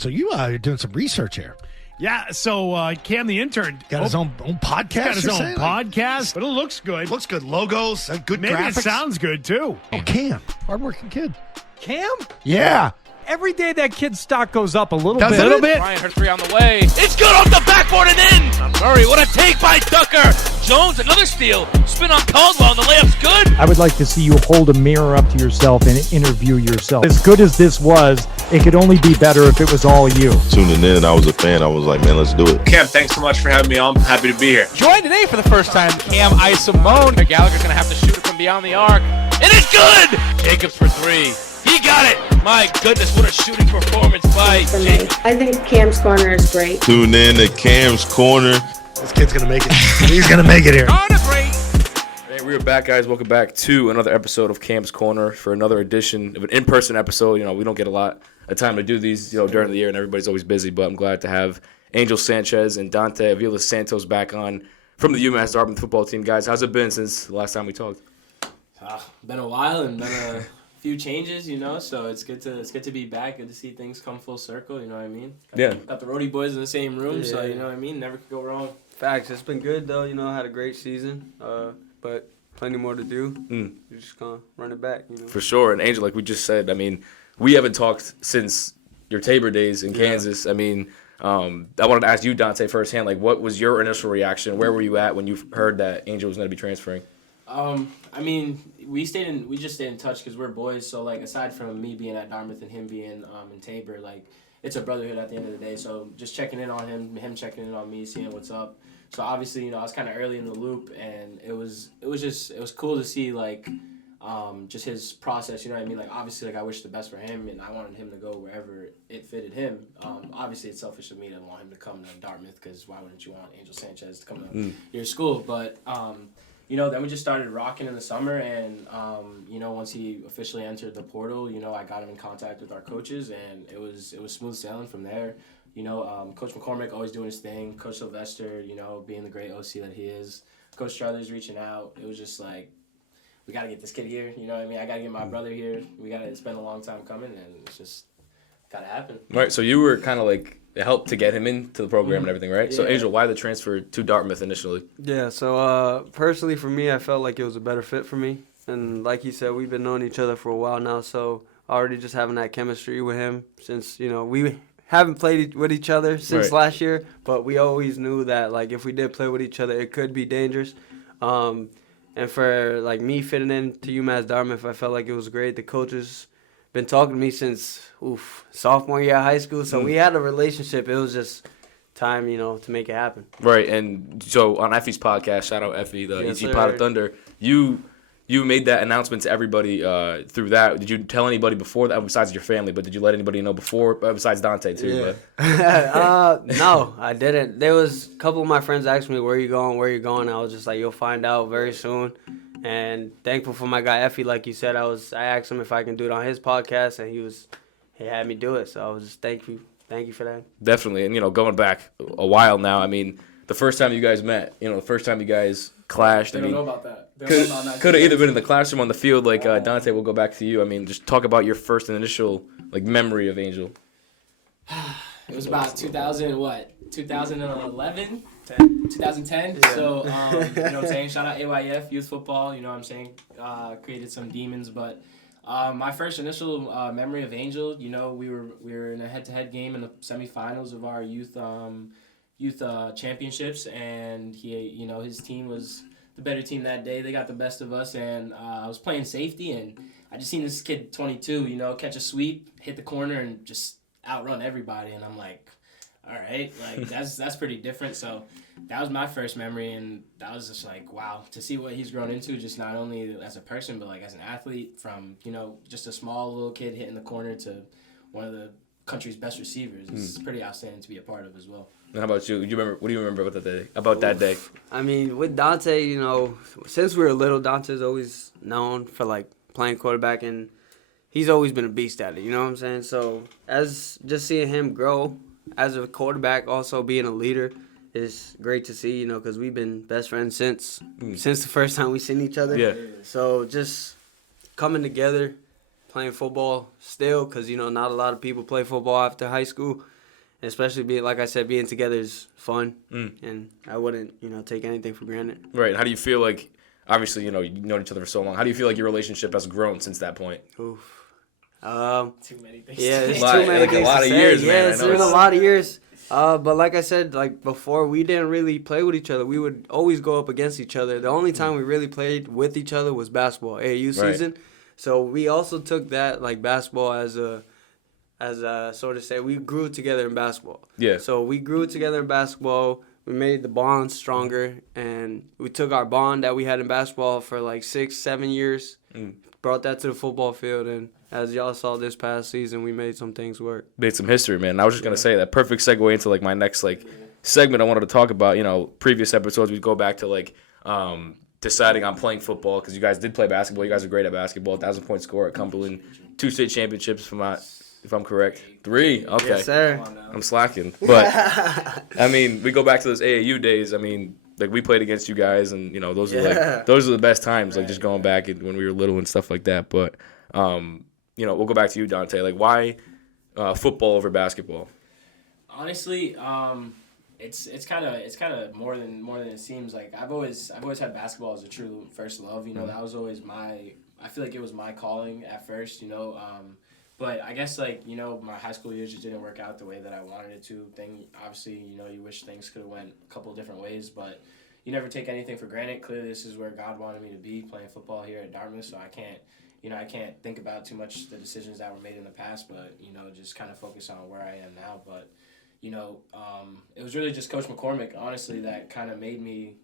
So you are doing some research here. Yeah, so Cam the intern Got his own podcast. got his own podcast, but it looks good. Looks good. Logos, good Maybe graphics. it sounds good too. Oh, Cam, hardworking kid. Cam? Yeah. Every day that kid's stock goes up a little Doesn't bit. it? A little bit. Ryan, her three on the way. It's good off the backboard and in. Murray, what a take by Tucker. Jones, another steal. Spin on Caldwell, and the layup's good. I would like to see you hold a mirror up to yourself and interview yourself. As good as this was, it could only be better if it was all you. Tuning in, I was a fan. I was like, man, let's do it. Cam, thanks so much for having me on. I'm happy to be here. Joined today for the first time, Cam Isimone. Gallagher's going to have to shoot it from beyond the arc. And it's good! Jacobs for three. He got it! My goodness, what a shooting performance by Jacobs. I think Cam's Corner is great. Tune in to Cam's Corner. This kid's going to make it. He's going to make it here. Hey, we're back, guys. Welcome back to another episode of Cam's Corner for another edition of an in-person episode. You know, we don't get a lot of time to do these, during the year, and everybody's always busy, but I'm glad to have Angel Sanchez and Dante Aviles-Santos back on from the UMass Dartmouth football team. Guys, how's it been since the last time we talked? Been a while and been a few changes, so it's good to be back. Good to see things come full circle, you know what I mean? Got the Roadie boys in the same room, so you know what I mean? Never could go wrong. Facts. It's been good, though. I had a great season, but plenty more to do. You're just going to run it back, For sure. And Angel, like we just said, we haven't talked since your Tabor days in Kansas. I wanted to ask you, Dante, firsthand, what was your initial reaction? Where were you at when you heard that Angel was going to be transferring? We just stayed in touch because we're boys. So aside from me being at Dartmouth and him being in Tabor, it's a brotherhood at the end of the day. So just checking in on him checking in on me, seeing what's up. So obviously, I was kind of early in the loop, and it was cool to see just his process. You know what I mean? Obviously, I wish the best for him, and I wanted him to go wherever it fitted him. Obviously, it's selfish of me to want him to come to Dartmouth because why wouldn't you want Angel Sanchez to come to your school? But then we just started rocking in the summer, and once he officially entered the portal, I got him in contact with our coaches, and it was smooth sailing from there. Coach McCormick always doing his thing, Coach Sylvester, being the great OC that he is, Coach Struthers reaching out. It was just we got to get this kid here, you know what I mean? I got to get my brother here. It's been a long time coming, and it's just got to happen. Right, so you were kind of helped to get him into the program and everything, right? Yeah. So, Angel, why the transfer to Dartmouth initially? Yeah, so personally for me, I felt like it was a better fit for me. And like he said, we've been knowing each other for a while now, so already just having that chemistry with him since, we haven't played with each other since last year, but we always knew that, if we did play with each other, it could be dangerous. And for, me fitting into UMass Dartmouth, I felt like it was great. The coaches been talking to me since sophomore year of high school, so we had a relationship. It was just time, to make it happen. Right, and so on Effie's podcast, shout out Effie, the EG Pot of Thunder, you made that announcement to everybody through that. Did you tell anybody before that, besides your family, but did you let anybody know before, besides Dante too? Yeah. No, I didn't. There was a couple of my friends asked me, where are you going? I was just like, you'll find out very soon. And thankful for my guy Effie, like you said. I asked him if I can do it on his podcast, and he had me do it. So I was just thank you for that. Definitely, and going back a while now. The first time you guys met, the first time you guys clashed. They don't know about that. Could have either been in the classroom, on the field. Dante, we'll go back to you. just talk about your first and initial memory of Angel. It was about 2011. 2010. Yeah. So, you know what I'm saying? Shout out AYF, youth football, you know what I'm saying? Created some demons, but my first initial memory of Angel, we were in a head-to-head game in the semifinals of our youth championships, and he, his team was the better team that day. They got the best of us, and I was playing safety, and I just seen this kid, 22, catch a sweep, hit the corner, and just outrun everybody, and I'm like, all right, that's pretty different. So that was my first memory, and that was just wow, to see what he's grown into, just not only as a person, but as an athlete, from, just a small little kid hitting the corner to one of the country's best receivers. It's pretty outstanding to be a part of as well. And how about you? What do you remember about that day? With Dante, since we were little, Dante's always known for playing quarterback, and he's always been a beast at it, you know what I'm saying? So as just seeing him grow as a quarterback, also being a leader, is great to see, because we've been best friends since the first time we seen each other. Yeah. So just coming together playing football still because, not a lot of people play football after high school. Especially, like I said, being together is fun, and I wouldn't, take anything for granted. Right. How do you feel like, obviously, you've known each other for so long. How do you feel like your relationship has grown since that point? Oof. Too many things. Yeah, there's A lot- too many like a things lot to of say. years, man. Yeah, I it's know been a it's- lot of years. But like I said, like before, we didn't really play with each other. We would always go up against each other. The only time we really played with each other was basketball, AAU season. So we also took that like basketball as a sort of say we grew together in basketball. Yeah. So we grew together in basketball. We made the bond stronger, and we took our bond that we had in basketball for like 6-7 years, brought that to the football field, and as y'all saw this past season, we made some things work. Made some history, man. I was just gonna say that perfect segue into like my next like segment I wanted to talk about. Previous episodes we'd go back to like deciding on playing football because you guys did play basketball. You guys are great at basketball. 1,000-point score at Cumberland, 2 state championships if I'm correct. 3, okay. Yes, sir. I'm slacking, but I mean we go back to those AAU days. I mean like we played against you guys, and those are the best times. Like just going back when we were little and stuff like that. But we'll go back to you, Dante. Like, why football over basketball? Honestly, it's kind of more than it seems. Like I've always had basketball as a true first love. That was always I feel like it was my calling at first. But I guess my high school years just didn't work out the way that I wanted it to. Obviously, you wish things could have went a couple different ways, but you never take anything for granted. Clearly, this is where God wanted me to be, playing football here at Dartmouth. So I can't think about too much the decisions that were made in the past, but just kind of focus on where I am now. But it was really just Coach McCormick, honestly, that kind of made me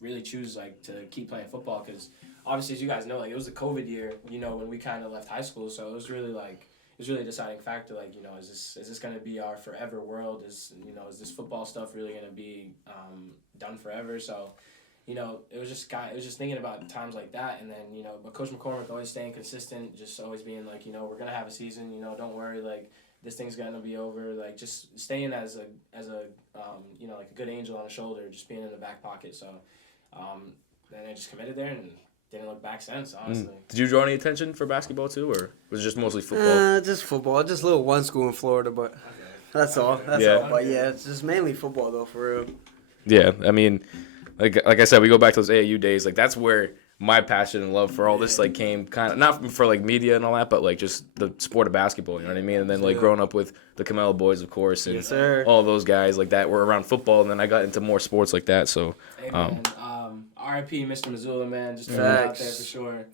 really choose to keep playing football because obviously, as you guys know, it was the COVID year, when we kind of left high school. So it was really a deciding factor. Is this going to be our forever world? Is this football stuff really going to be done forever? So, it was just thinking about times like that. And then, but Coach McCormick always staying consistent, just always being we're going to have a season, don't worry, this thing's going to be over. Just staying as a a good angel on the shoulder, just being in the back pocket. So then I just committed there and didn't look back since, honestly. Did you draw any attention for basketball too, or was it just mostly football? Just football. Just a little one school in Florida, but that's all. That's all. But yeah, it's just mainly football though, for real. Yeah, I mean, like I said, we go back to those AAU days. That's where my passion and love for all this came kind of not for media and all that, but just the sport of basketball. You know what I mean? And then growing up with the Camelo boys, of course, and yes, sir. all those guys that were around football. And then I got into more sports like that. So. R.I.P. Mr. Missoula, man. Just Facts. out there for sure.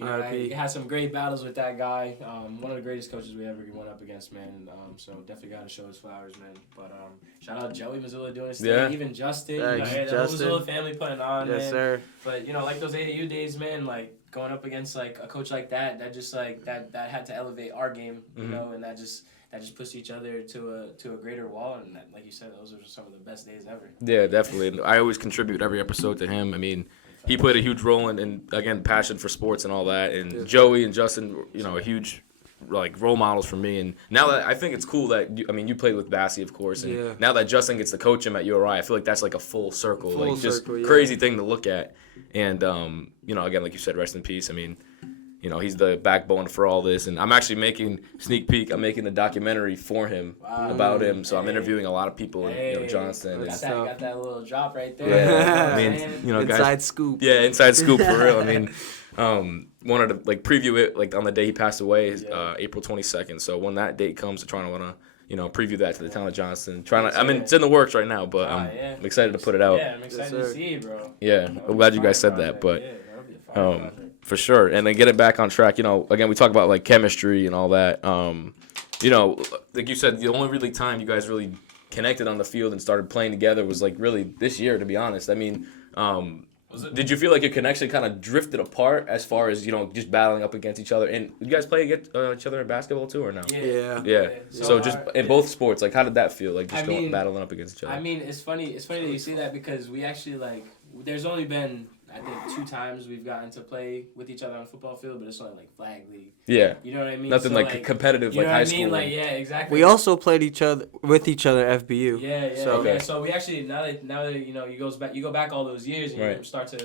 R.I.P. I had some great battles with that guy. One of the greatest coaches we ever went up against, man. So definitely got to show his flowers, man. But shout out Joey Missoula doing his thing. Yeah. Even Justin. Thanks, The whole Justin. Missoula family putting on, Yes, man. sir. But those AAU days, man. Going up against a coach like that just that had to elevate our game, you know, and that just pushed each other to a greater wall. And that, like you said, those are some of the best days ever. Yeah, definitely. And I always contribute every episode to him. I mean, he played a huge role in again, passion for sports and all that. And Joey and Justin, are huge role models for me. And now that I think it's cool that you played with Bassie, of course. And now that Justin gets to coach him at URI, I feel like that's a full circle. Just crazy thing to look at. And again, like you said, rest in peace. I mean, he's the backbone for all this. And I'm actually making sneak peek. I'm making a documentary for him about him. So I'm interviewing a lot of people in Johnston. You got that little drop right there. Yeah, I mean, inside guys, scoop. Yeah, inside scoop for real. I mean, wanted to preview it on the day he passed away, April 22nd. So when that date comes, I want to preview that to the town of Johnston. It's in the works right now, but I'm excited to put it out. Yeah, I'm excited to see it, bro. Yeah, I'm glad you guys said that, but for sure. And then getting back on track, again, we talk about chemistry and all that. Like you said, the only really time you guys really connected on the field and started playing together was really this year, to be honest. I mean, did you feel like your connection kind of drifted apart as far as just battling up against each other? And you guys play against each other in basketball too, or no? Yeah. So just in both sports, how did that feel? Battling up against each other. I mean, it's funny that you say that because we actually there's only been I think 2 times we've gotten to play with each other on the football field, but it's only like flag league. Yeah. You know what I mean? Nothing So, like competitive, you like know high what I mean? school. Like, yeah, exactly. We also played with each other FBU. Yeah. Okay. So we actually now that you know you go back all those years and Right. you start to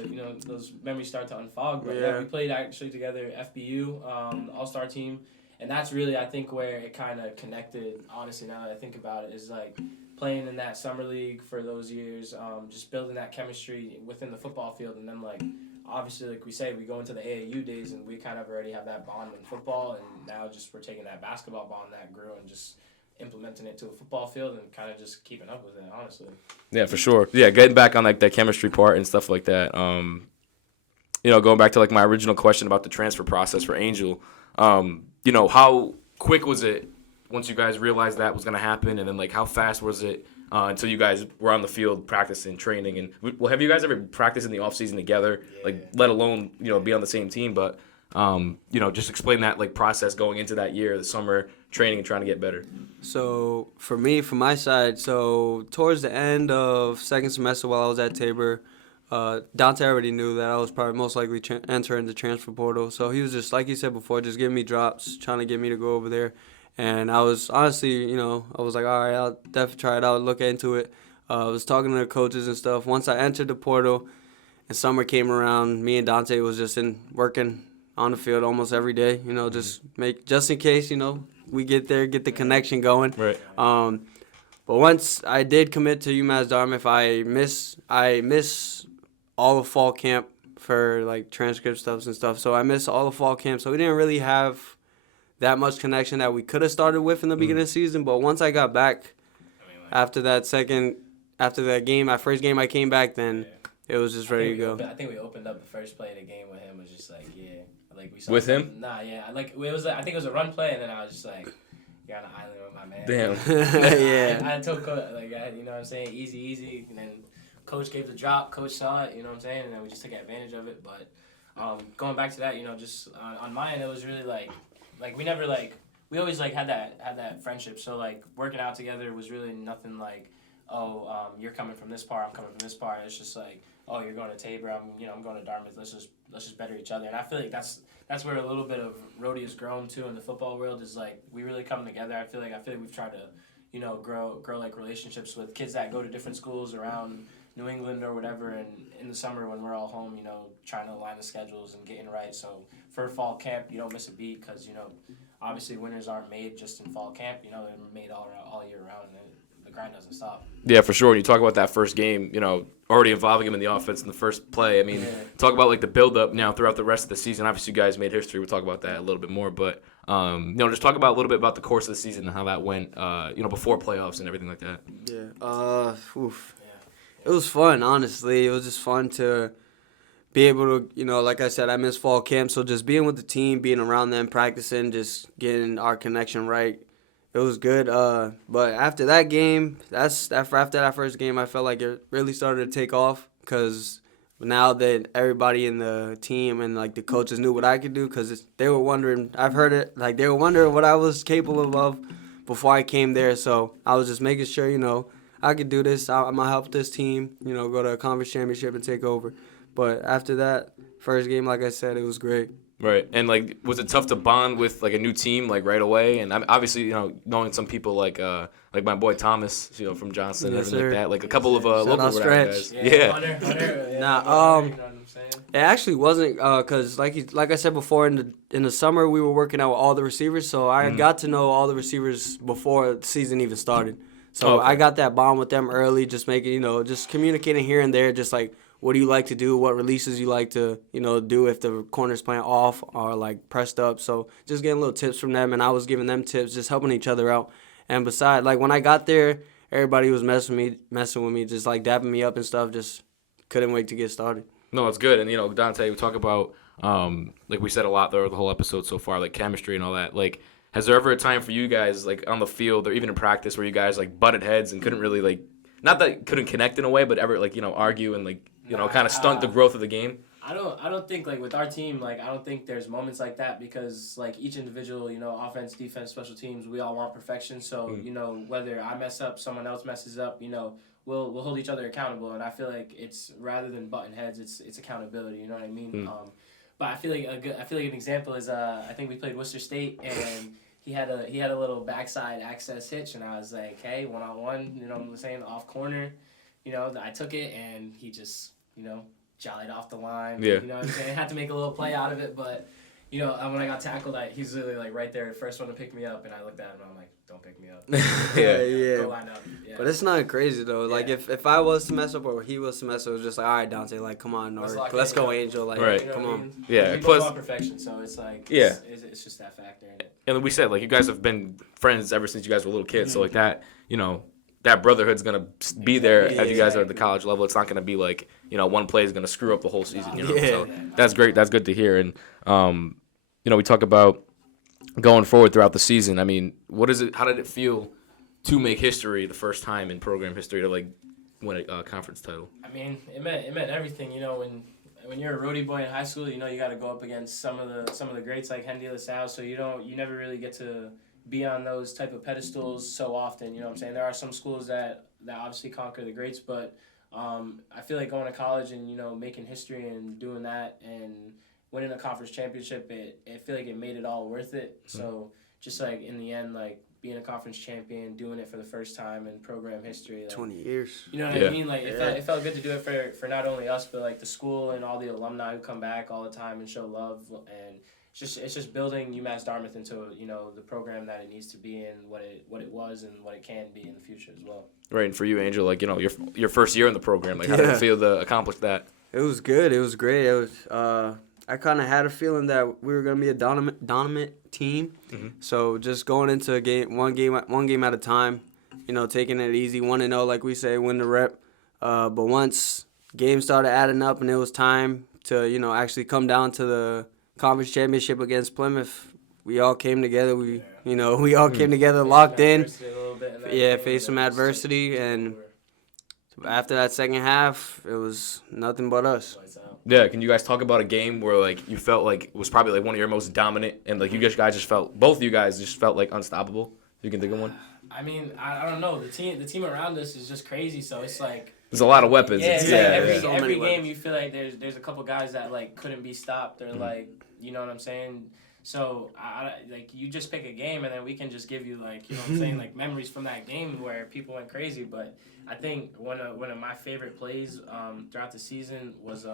those memories start to unfog. But Yeah. we played actually together FBU All-Star team, and that's really I think where it kind of connected. Honestly, now that I think about it, is like playing in that summer league for those years, just building that chemistry within the football field, and then like obviously like we say we go into the AAU days and we kind of already have that bond in football, and now just we're taking that basketball bond that grew and just implementing it to a football field and kind of just keeping up with it, honestly. Yeah, for sure. Yeah, getting back on like that chemistry part and stuff like that. Going back to like my original question about the transfer process for Angel, how quick was it once you guys realized that was going to happen, and then like how fast was it until you guys were on the field practicing, training, and have you guys ever practiced in the off season together, let alone be on the same team? But just explain that like process going into that year, the summer training and trying to get better. So for me, from my side, so towards the end of second semester while I was at Tabor, Dante already knew that I was probably most likely entering the transfer portal. So he was just, like you said before, just giving me drops, trying to get me to go over there. And I was honestly, I was like, all right, I'll definitely try it out, look into it. I was talking to the coaches and stuff. Once I entered the portal and summer came around, me and Dante was just working on the field almost every day, just in case, we get there, get the connection going. Right. But once I did commit to UMass Dartmouth, I miss all of fall camp for like transcript stuff and stuff. So I missed all of fall camp. So we didn't really have that much connection that we could have started with in the beginning of the season. But once I got back after that game, my first game I came back, then it was just ready to go. I think we opened up the first play of the game with him. Was just like, yeah, like we saw with him. Nah, yeah, like it was. I think it was a run play, and then I was just like, you're on an island with my man. Damn. Yeah. I told coach like, you know what I'm saying, easy, and then coach gave the drop. Coach saw it, you know what I'm saying, and then we just took advantage of it. But going back to that, just on my end, it was really like we never we always had that friendship. So like working out together was really nothing like, you're coming from this part, I'm coming from this part. It's just like, you're going to Tabor, I'm going to Dartmouth. Let's just better each other. And I feel like that's where a little bit of Rhodey has grown too in the football world, is like we really come together. I feel like we've tried to grow like relationships with kids that go to different schools around New England or whatever, and in the summer when we're all home, trying to align the schedules and getting right. So for fall camp, you don't miss a beat, because obviously winners aren't made just in fall camp. They're made all year round, and the grind doesn't stop. Yeah, for sure. When you talk about that first game, already involving him in the offense in the first play. I mean, talk about like the build-up now throughout the rest of the season. Obviously, you guys made history. We'll talk about that a little bit more, but just talk about a little bit about the course of the season and how that went. Before playoffs and everything like that. Yeah. It was fun, honestly. It was just fun to be able to, like I said, I miss fall camp. So just being with the team, being around them, practicing, just getting our connection right, it was good. But after that game, after that first game, I felt like it really started to take off, because now that everybody in the team and like the coaches knew what I could do, because they were wondering, I've heard it, like they were wondering what I was capable of before I came there. So I was just making sure, I could do this. I'm going to help this team, go to a conference championship and take over. But after that first game, like I said, it was great. Right. And, was it tough to bond with, a new team, right away? And obviously, knowing some people like my boy Thomas, from Johnson and everything like that. Like, a couple of local guys. Yeah. Yeah. Hunter, it actually wasn't, because like I said before, in the summer we were working out with all the receivers, so I got to know all the receivers before the season even started. So I got that bond with them early, just making, just communicating here and there, just like, what do you like to do? What releases you like to, do if the corner's playing off or pressed up? So just getting little tips from them, and I was giving them tips, just helping each other out. And besides, when I got there, everybody was messing with me, just dapping me up and stuff. Just couldn't wait to get started. No, it's good. And Dante, we talk about like we said a lot the whole episode so far, chemistry and all that. Has there ever a time for you guys on the field or even in practice where you guys butted heads and couldn't really not that couldn't connect in a way, but ever argue and kind of stunt the growth of the game? I don't think like with our team, like I don't think there's moments like that because like each individual, offense, defense, special teams, we all want perfection. So whether I mess up, someone else messes up, we'll hold each other accountable. And I feel like it's rather than button heads, it's accountability. You know what I mean? But I feel like an example is I think we played Worcester State and he had a little backside access hitch and I was like, hey, 1-on-1, I'm saying off corner, I took it and he just jollied off the line. Yeah. You know what I'm saying? I had to make a little play out of it, but when I got tackled, he's literally like right there, first one to pick me up, and I looked at him and I'm like, don't pick me up. Go line up. Yeah. But it's not crazy though. Like if I was to mess up or he was to mess up, it was just like, all right, Dante, like come on, or let's go, Angel, like right. Come on. Yeah. We both want perfection, so it's like it's just that factor in it. And we said like you guys have been friends ever since you guys were little kids, so like that that brotherhood's gonna be there as you guys are at the college level. It's not gonna be like one play is gonna screw up the whole season. So that's great. That's good to hear. And we talk about going forward throughout the season. I mean, what is it? How did it feel to make history the first time in program history to like win a conference title? I mean, it meant everything. When you're a roadie boy in high school, you got to go up against some of the greats like Hendy LaSalle. So you never really get to be on those type of pedestals so often. You know what I'm saying? There are some schools that obviously conquer the greats, but I feel like going to college and making history and doing that and winning a conference championship, I feel like it made it all worth it. So just like in the end, like being a conference champion, doing it for the first time in program history. Like, 20 years. You know what I mean? Like it felt good to do it for not only us, but like the school and all the alumni who come back all the time and show love. And it's just building UMass Dartmouth into the program that it needs to be and what it was and what it can be in the future as well. Right, and for you, Angel, like your first year in the program, like how did it feel to accomplish that? It was good. It was great. It was. I kind of had a feeling that we were gonna be a dominant team. Mm-hmm. So just going into a game, one game at a time. Taking it easy, 1-0, like we say, win the rep. But once games started adding up and it was time to actually come down to the conference championship against Plymouth, we all came together. We all came together, locked in. Faced some adversity, and after that second half, it was nothing but us. Yeah, can you guys talk about a game where like you felt like it was probably like one of your most dominant, and like both of you guys just felt like unstoppable? You can think of one. I mean, I don't know. The team around us is just crazy. So it's like there's a lot of weapons. Yeah, every game you feel like there's a couple guys that like couldn't be stopped or like you know what I'm saying. So I like you just pick a game and then we can just give you like what I'm saying, like memories from that game where people went crazy. But I think one of my favorite plays throughout the season was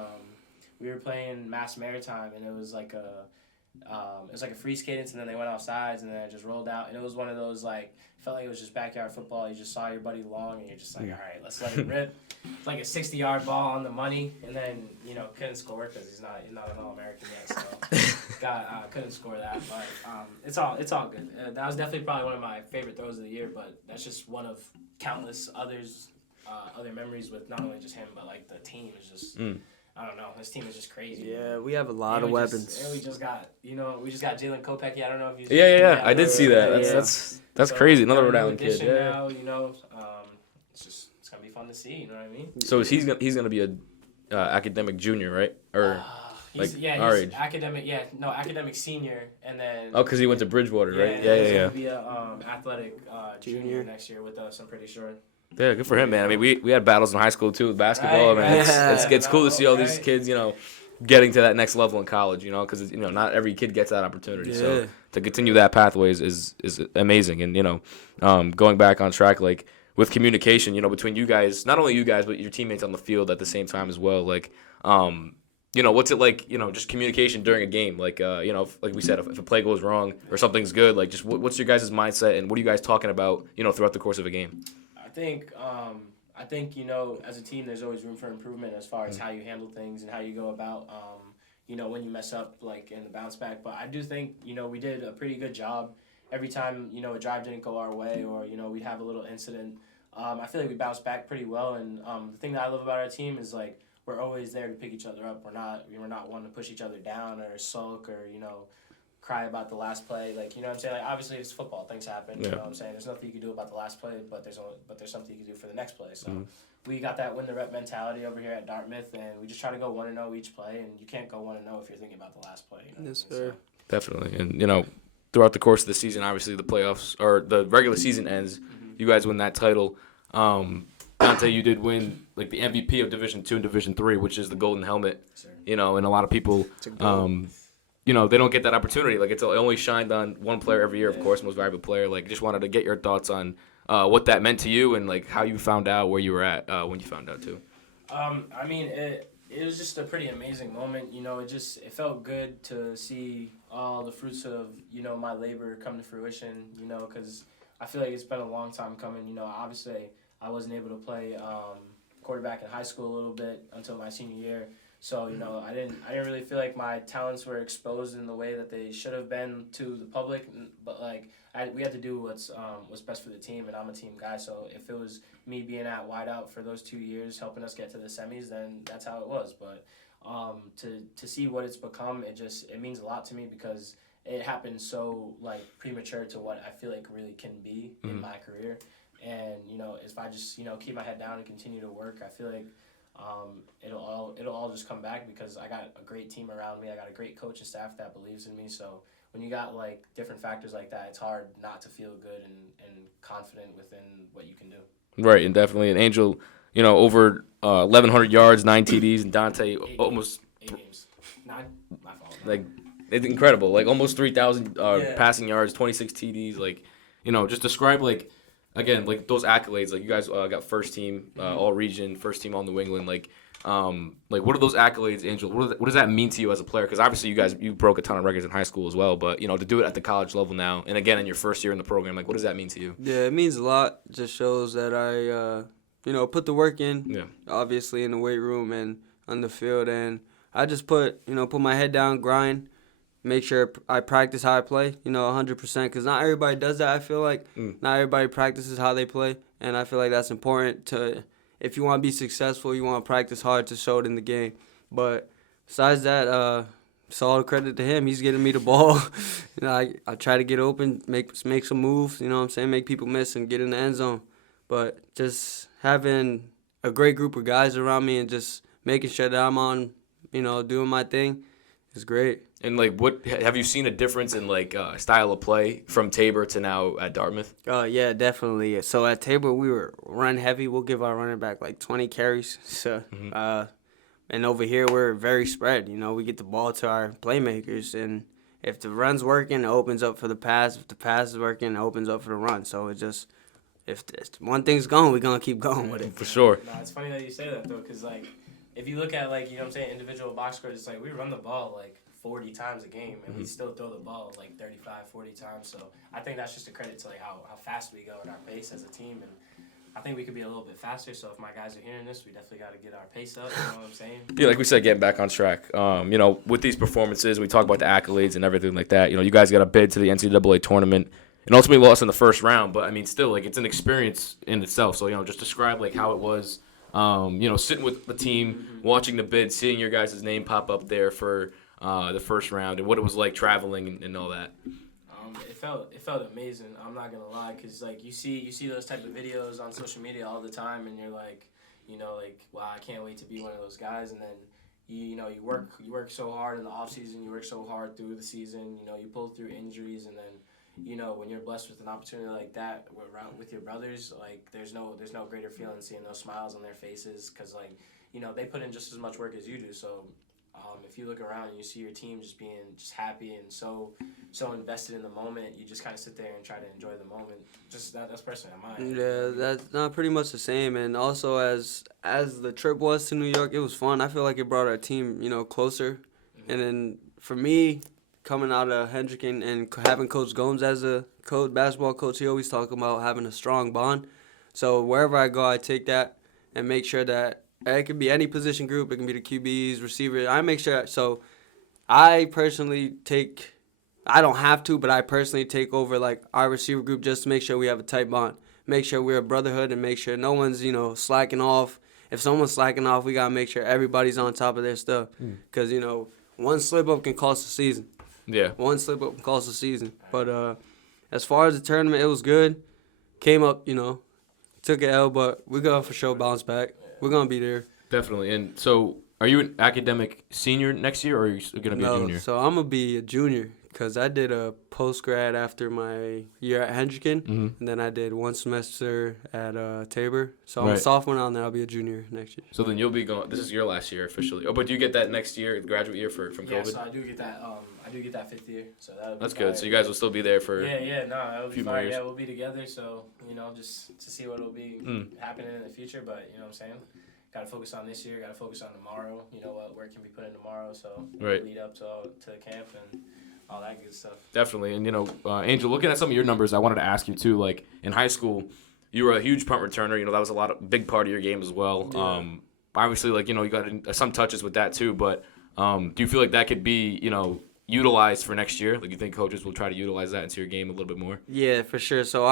we were playing Mass Maritime and it was like a free skating and then they went offsides and then it just rolled out and it was one of those like felt like it was just backyard football. You just saw your buddy long and you're just like, all right, let's let it rip. It's like a 60-yard ball on the money and then couldn't score because he's not an All-American yet, so couldn't score that. But it's all good. That was definitely probably one of my favorite throws of the year. But that's just one of countless other memories with not only just him but like the team is just. I don't know. This team is just crazy. Yeah, we have a lot of weapons. And we just got Jalen Kopecky. I don't know if you. Yeah. I did see that. That's crazy. Another Rhode Island kid. Yeah. Now, it's gonna be fun to see. You know what I mean? So he's gonna be a academic junior, right? Or he's our age. Academic senior, and then. Oh, because he went to Bridgewater, right? Yeah. He's gonna be a athletic junior next year with us. I'm pretty sure. Yeah, good for him, man. I mean, we had battles in high school too with basketball. Right, it's cool to see all these kids, getting to that next level in college, because not every kid gets that opportunity. Yeah. So to continue that pathway is amazing. And going back on track, like with communication, between you guys, not only you guys but your teammates on the field at the same time as well. Like, what's it like? Just communication during a game. Like, like we said, if a play goes wrong or something's good, like just what's your guys' mindset and what are you guys talking about, throughout the course of a game? I think as a team, there's always room for improvement as far as how you handle things and how you go about, when you mess up, like in the bounce back. But I do think, we did a pretty good job every time, a drive didn't go our way or, we'd have a little incident. I feel like we bounced back pretty well. And the thing that I love about our team is, like, we're always there to pick each other up. We're not one to push each other down or sulk or, cry about the last play. Like, you know what I'm saying? Like, obviously it's football. Things happen. You know what I'm saying? There's nothing you can do about the last play, but there's something you can do for the next play. So we got that win the rep mentality over here at Dartmouth, and we just try to go 1-0 each play, and you can't go 1-0 if you're thinking about the last play. You know Yes, what I mean? sir. Definitely. And, throughout the course of the season, obviously the playoffs or the regular season ends. You guys win that title. Dante, you did win like the MVP of Division II and Division III, which is the Golden Helmet. Sure. And a lot of people, they don't get that opportunity. Like it only shined on one player every year, of course, most valuable player. Like, just wanted to get your thoughts on what that meant to you and like how you found out where you were at when you found out too. I mean, it was just a pretty amazing moment. It felt good to see all the fruits of, my labor come to fruition, because I feel like it's been a long time coming. Obviously I wasn't able to play quarterback in high school a little bit until my senior year. So, I didn't really feel like my talents were exposed in the way that they should have been to the public. But, like, we had to do what's best for the team, and I'm a team guy. So if it was me being at wideout for those 2 years, helping us get to the semis, then that's how it was. But to see what it's become, it means a lot to me because it happened so, like, premature to what I feel like really can be in my career. And, if I just, keep my head down and continue to work, I feel like it'll all just come back because I got a great team around me. I got a great coaching staff that believes in me. So when you got like different factors like that, it's hard not to feel good and confident within what you can do. Right, and definitely. And Angel, over 1,100 yards, 9 TDs, and Dante almost 8 games. Not my fault. like it's incredible. Like almost 3,000 passing yards, 26 TDs. Like, just describe like. Again, like those accolades, like you guys got first team all region, first team all New England. Like what are those accolades, Angel? What does that mean to you as a player? Because obviously you broke a ton of records in high school as well, but to do it at the college level now, and again in your first year in the program, like what does that mean to you? Yeah, it means a lot. It just shows that I put the work in. Yeah. Obviously in the weight room and on the field, and I just put my head down, grind. Make sure I practice how I play, 100%, because not everybody does that, I feel like. Not everybody practices how they play, and I feel like that's important if you want to be successful, you want to practice hard to show it in the game. But besides that, it's all credit to him. He's getting me the ball. I try to get open, make some moves, make people miss and get in the end zone. But just having a great group of guys around me and just making sure that I'm on, doing my thing is great. And like, what have you seen a difference in like style of play from Tabor to now at Dartmouth? Yeah, definitely. So at Tabor, we were run heavy. We'll give our running back like 20 carries. So, and over here, we're very spread. We get the ball to our playmakers, and if the run's working, it opens up for the pass. If the pass is working, it opens up for the run. So it just, if one thing's going, we're gonna keep going with it. For sure. No, it's funny that you say that though, because like, if you look at like individual box scores, it's like we run the ball like 40 times a game, and we still throw the ball like 35, 40 times. So I think that's just a credit to like how fast we go at our pace as a team, and I think we could be a little bit faster. So if my guys are hearing this, we definitely got to get our pace up. You know what I'm saying? Yeah, like we said, getting back on track. With these performances, we talk about the accolades and everything like that. You guys got a bid to the NCAA tournament and ultimately lost in the first round. But I mean, still, like it's an experience in itself. So just describe like how it was. Sitting with the team, watching the bid, seeing your guys' name pop up there for the first round, and what it was like traveling and all that. It felt amazing. I'm not gonna lie, cause like you see those type of videos on social media all the time, and you're like, wow, I can't wait to be one of those guys. And then you work so hard in the off season, you work so hard through the season. You pull through injuries, and then when you're blessed with an opportunity like that with your brothers, like there's no greater feeling seeing those smiles on their faces, cause like they put in just as much work as you do. So if you look around and you see your team just being just happy and so invested in the moment, you just kind of sit there and try to enjoy the moment. Just that's personally mine. Yeah, that's not pretty much the same. And also as the trip was to New York, it was fun. I feel like it brought our team, closer. And then for me, coming out of Hendrick and having Coach Gomes as a basketball coach, he always talk about having a strong bond. So wherever I go, I take that and make sure that it can be any position group. It can be the QBs, receivers. I make sure. So I personally I don't have to, but I personally take over like our receiver group just to make sure we have a tight bond. Make sure we're a brotherhood and make sure no one's, slacking off. If someone's slacking off, we got to make sure everybody's on top of their stuff. Because, one slip up can cost a season. Yeah. One slip up cost the season. But as far as the tournament, it was good. Came up, took an L, but we're going to for sure bounce back. We're going to be there. Definitely. And so, are you an academic senior next year, or are you going to be a junior? So I'm going to be a junior because I did a post-grad after my year at Hendricken, and then I did one semester at Tabor. So I'm a sophomore now, and then I'll be a junior next year. So then you'll be going – this is your last year officially. Oh, but do you get that next year, graduate year from COVID? Yeah, so I do get that. I do get that 5th year. So that's good. So you guys will still be there for that'll be few fine. more years. Yeah, we'll be together. So just to see what will be happening in the future. But you know what I'm saying. Got to focus on this year. Got to focus on tomorrow. You know what work can be put in tomorrow. So lead up to the camp and all that good stuff. Definitely. And Angel, looking at some of your numbers, I wanted to ask you too. Like in high school, you were a huge punt returner. That was big part of your game as well. Yeah. Obviously, you got some touches with that too. But do you feel like that could be utilized for next year? Like you think coaches will try to utilize that into your game a little bit more? Yeah, for sure. So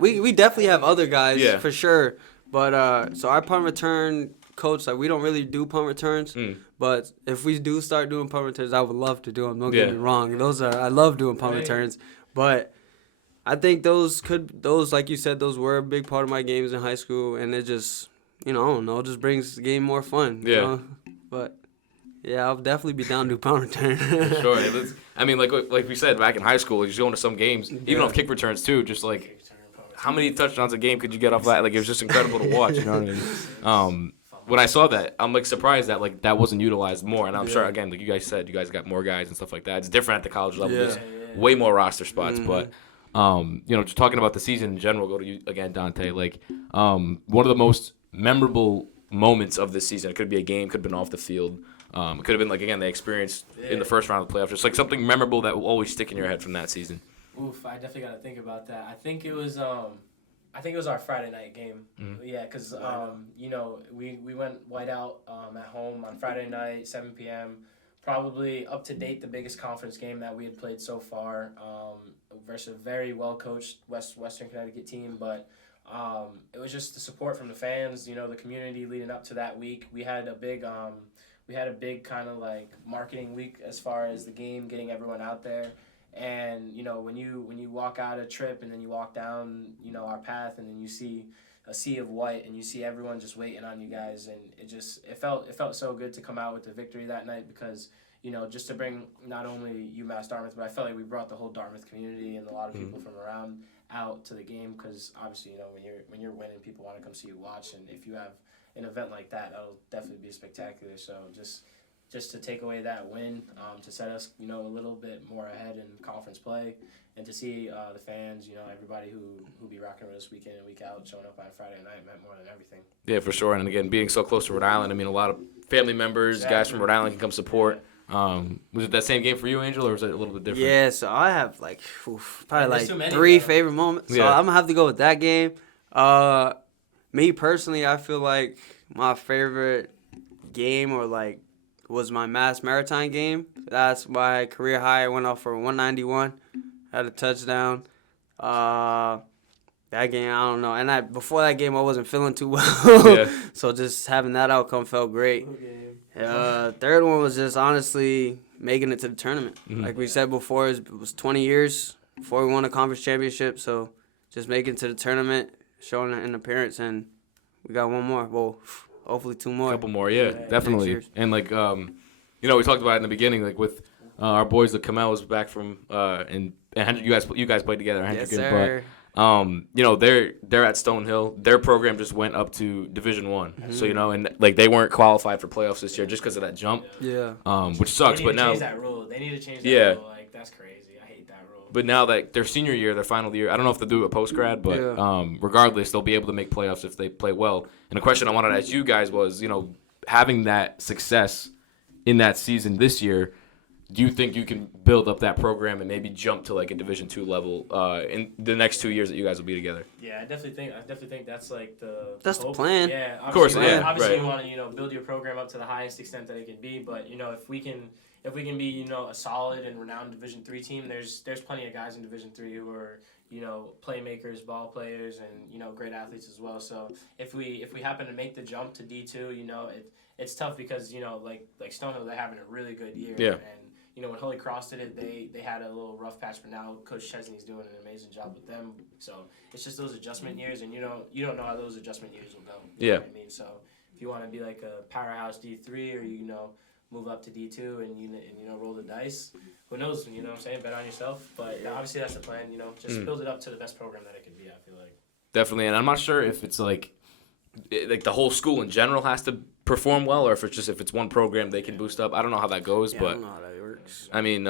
we definitely have other guys for sure. But so our punt return coach, we don't really do punt returns. But if we do start doing punt returns, I would love to do them. Don't get me wrong. I love doing punt returns. But I think those like you said, those were a big part of my games in high school, and it just I don't know, it just brings the game more fun. Yeah. But yeah, I'll definitely be down to do punt return. Sure. I mean, like we said back in high school, just going to some games, even off kick returns too, just like how many touchdowns a game could you get off that? Like it was just incredible to watch. You know what I mean? When I saw that, I'm surprised that that wasn't utilized more. And I'm sure again, like you guys said, you guys got more guys and stuff like that. It's different at the college level. There's way more roster spots, but. Just talking about the season in general, go to you again, Dante. Like, one of the most memorable moments of this season. It could be a game, could have been off the field. It could have been the experience in the first round of the playoffs. Just something memorable that will always stick in your head from that season. Oof, I definitely got to think about that. I think it was our Friday night game. Yeah, because we went white out at home on Friday night, 7 p.m. Probably up to date the biggest conference game that we had played so far versus a very well coached Western Connecticut team, but it was just the support from the fans, the community leading up to that week. We had a big kind of marketing week as far as the game, getting everyone out there. And when you walk out a trip and then you walk down our path and then you see a sea of white and you see everyone just waiting on you guys, and it felt so good to come out with the victory that night because just to bring not only UMass Dartmouth, but I felt like we brought the whole Dartmouth community and a lot of people from around out to the game because obviously when you're winning, people want to come see you watch, and if you have an event like that, that'll definitely be spectacular. So just to take away that win, to set us, a little bit more ahead in conference play, and to see the fans, everybody who be rocking with us week in and week out, showing up on Friday night meant more than everything. Yeah, for sure. And again, being so close to Rhode Island, I mean, a lot of family members, guys from Rhode Island can come support. Was it that same game for you, Angel, or was it a little bit different? Yeah, so I have probably three favorite moments. So I'm gonna have to go with that game. Me personally, I feel like my favorite game was my Mass Maritime game. That's my career high. I went off for 191, had a touchdown. That game, I don't know. And before that game, I wasn't feeling too well. So just having that outcome felt great. Third one was just honestly making it to the tournament. Like we said before, it was 20 years before we won a conference championship. So just making it to the tournament, showing an appearance, and we got one more. Well, hopefully two more. A couple more, definitely. And we talked about it in the beginning, with our boys, the Kamels, back from and you guys played together. Yes, sir. But they're at Stonehill. Their program just went up to Division I. So and they weren't qualified for playoffs this year just because of that jump. Yeah. Which sucks. They need but to now change that rule. They need to change that rule. That's crazy. I hate that rule. But now that their senior year, their final year, I don't know if they'll do a post grad, but regardless, they'll be able to make playoffs if they play well. And the question I wanted to ask you guys was, having that success in that season this year, do you think you can build up that program and maybe jump to a Division II level in the next 2 years that you guys will be together? Yeah, I definitely think that's the plan. Yeah, of course. Obviously, right. you want to build your program up to the highest extent that it can be. But if we can be a solid and renowned Division III team, there's plenty of guys in Division III who are playmakers, ball players, and great athletes as well. So if we happen to make the jump to D2, it's tough because like Stonehill, they're having a really good year. Yeah. And you know, when Holy Cross did it, they had a little rough patch, but now Coach Chesney's doing an amazing job with them. So it's just those adjustment years, and you don't know how those adjustment years will go. You know what I mean? So if you want to be like a powerhouse D3, or you know, move up to D2 and you know, roll the dice, who knows? You know what I'm saying? Bet on yourself. But obviously that's the plan. You know, just build it up to the best program that it could be. I feel like Definitely, and I'm not sure if it's like the whole school in general has to perform well, or if it's one program they can boost up. I don't know how that goes, but I don't know how that works. I mean,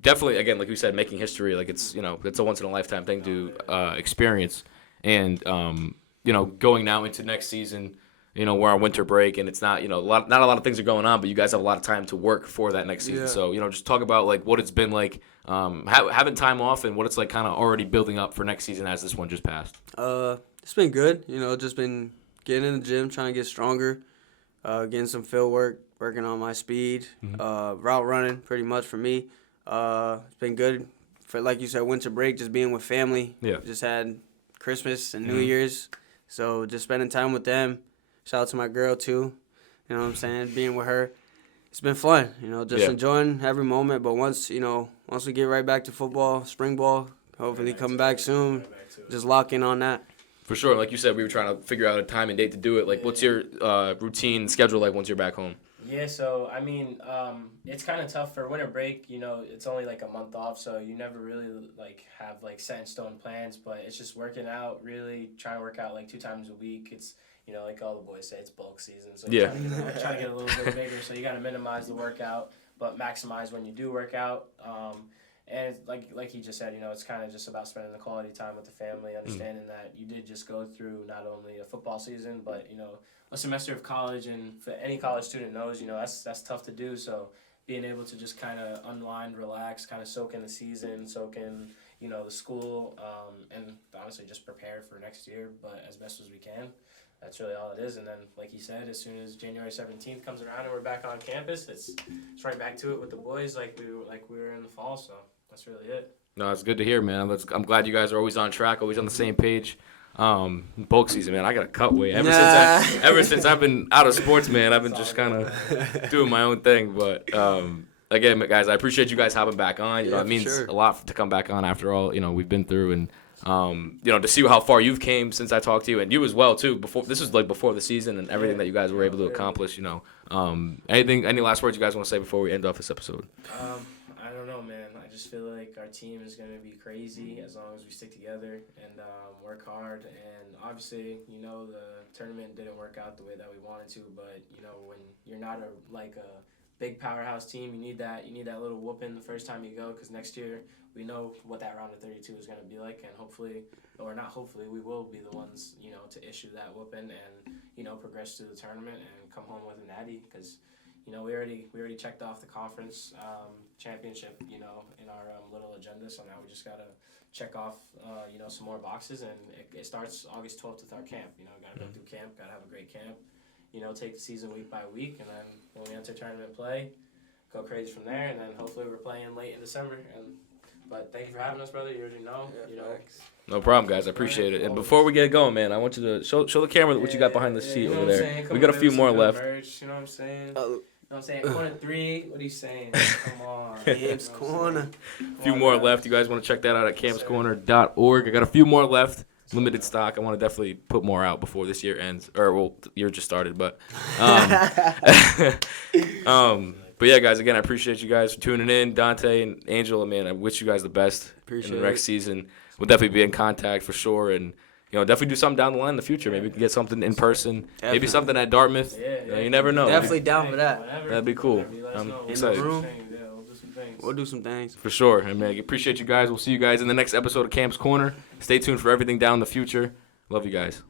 definitely, again, like we said, making history, like it's a once in a lifetime thing to experience, and going now into next season. We're on winter break, and it's not, not a lot of things are going on, but you guys have a lot of time to work for that next season. So, just talk about, like, what it's been like having time off and what it's like kind of already building up for next season as this one just passed. It's been good. Just been getting in the gym, trying to get stronger, getting some field work, working on my speed, route running pretty much for me. It's been good for, like you said, winter break, just being with family. Yeah. Just had Christmas and New Year's, so just spending time with them. Shout out to my girl, too. You know what I'm saying? Being with her. It's been fun, just enjoying every moment. But once we get right back to football, spring ball, hopefully coming back soon, just lock in on that. For sure. Like you said, we were trying to figure out a time and date to do it. Like, what's your routine schedule like once you're back home? Yeah, so, I mean, it's kind of tough for winter break. It's only like a month off, so you never really, like, have, like, set in stone plans. But it's just working out, really trying to work out, like, 2 times a week. It's like all the boys say, it's bulk season. So trying to get a little bit bigger. So you got to minimize the workout, but maximize when you do work out. And like he just said, it's kind of just about spending the quality time with the family, understanding that you did just go through not only a football season, but, a semester of college. And for any college student knows, that's tough to do. So being able to just kind of unwind, relax, kind of soak in the season, soak in, the school, and honestly just prepare for next year, but as best as we can. That's really all it is. And then, like he said, as soon as January 17th comes around and we're back on campus, it's right back to it with the boys like we were in the fall. So that's really it. No, it's good to hear, man. I'm glad you guys are always on track, always on the same page. Bulk season, man. I got to cut weight ever since I've been out of sports, man. I've been just kind of doing my own thing. But again, guys, I appreciate you guys hopping back on. It means a lot to come back on after all we've been through, and to see how far you've came since I talked to you, and you as well too. This was like before the season and everything that you guys were able to accomplish. Any last words you guys want to say before we end off this episode? I don't know, man. I just feel like our team is gonna be crazy as long as we stick together and work hard. And obviously, the tournament didn't work out the way that we wanted to, but when you're not a big powerhouse team, you need that little whooping the first time you go, because next year we know what that round of 32 is going to be like, and we will be the ones to issue that whooping and progress through the tournament and come home with a natty, because we already checked off the conference championship in our little agenda, so now we just got to check off some more boxes, and it starts August 12th with our camp. Got to go through camp, got to have a great camp. Take the season week by week, and then when we enter tournament play, go crazy from there, and then hopefully we're playing late in December. But thank you for having us, brother. You already know. No problem, guys. I appreciate it. And before we get going, man, I want you to show the camera what you got behind the seat over there. We got a few more left. Merch, you know what I'm saying? You know what I'm saying? Corner 3. What are you saying? Come on. Camps Corner. A few more left. You guys want to check that out at campscorner.org. I got a few more left. Limited stock. I want to definitely put more out before this year ends. The year just started, but but yeah, guys, again, I appreciate you guys for tuning in. Dante and Angela, man, I wish you guys the best in the next season. We'll definitely be in contact for sure, and definitely do something down the line in the future. Maybe we can get something in person. Definitely. Maybe something at Dartmouth. Yeah. You never know. Definitely down for that. That'd be cool. I'm excited. In the room. We'll do some things. For sure. And man, appreciate you guys. We'll see you guys in the next episode of Camp's Corner. Stay tuned for everything down in the future. Love you guys.